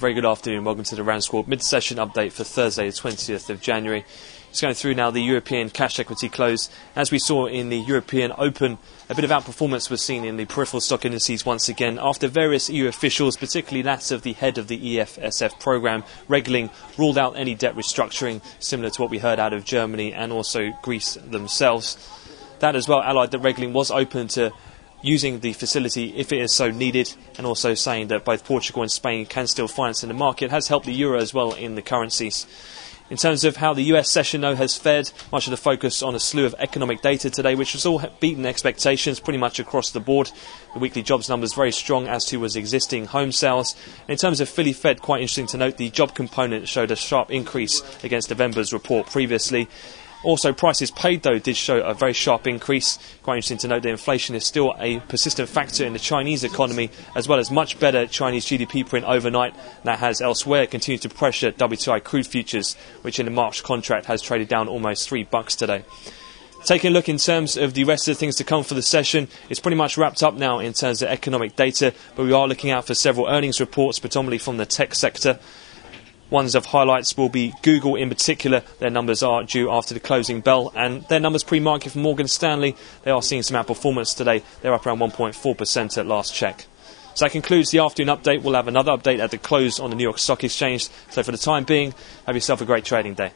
Very good afternoon. Welcome to the RANsquawk mid-session update for Thursday, the 20th of January. Just going through now the European cash equity close. As we saw in the European Open, a bit of outperformance was seen in the peripheral stock indices once again after various EU officials, particularly that of the head of the EFSF programme, Regling, ruled out any debt restructuring, similar to what we heard out of Germany and also Greece themselves. That as well allied that Regling was open to using the facility if it is so needed, and also saying that both Portugal and Spain can still finance in the market has helped the euro as well in the currencies. In terms of how the US session, though, has fared, much of the focus on a slew of economic data today, which was all beaten expectations pretty much across the board. The weekly jobs numbers very strong, as too was existing home sales. And in terms of Philly Fed, quite interesting to note, the job component showed a sharp increase against November's report previously. Also, prices paid, though, did show a very sharp increase. Quite interesting to note that inflation is still a persistent factor in the Chinese economy, as well as much better Chinese GDP print overnight. That has elsewhere continued to pressure WTI crude futures, which in the March contract has traded down almost $3 today. Taking a look in terms of the rest of the things to come for the session, it's pretty much wrapped up now in terms of economic data, but we are looking out for several earnings reports, predominantly from the tech sector. Ones of highlights will be Google in particular. Their numbers are due after the closing bell, and their numbers pre-market for Morgan Stanley, they are seeing some outperformance today. They're up around 1.4% at last check. So that concludes the afternoon update. We'll have another update at the close on the New York Stock Exchange. So for the time being, have yourself a great trading day.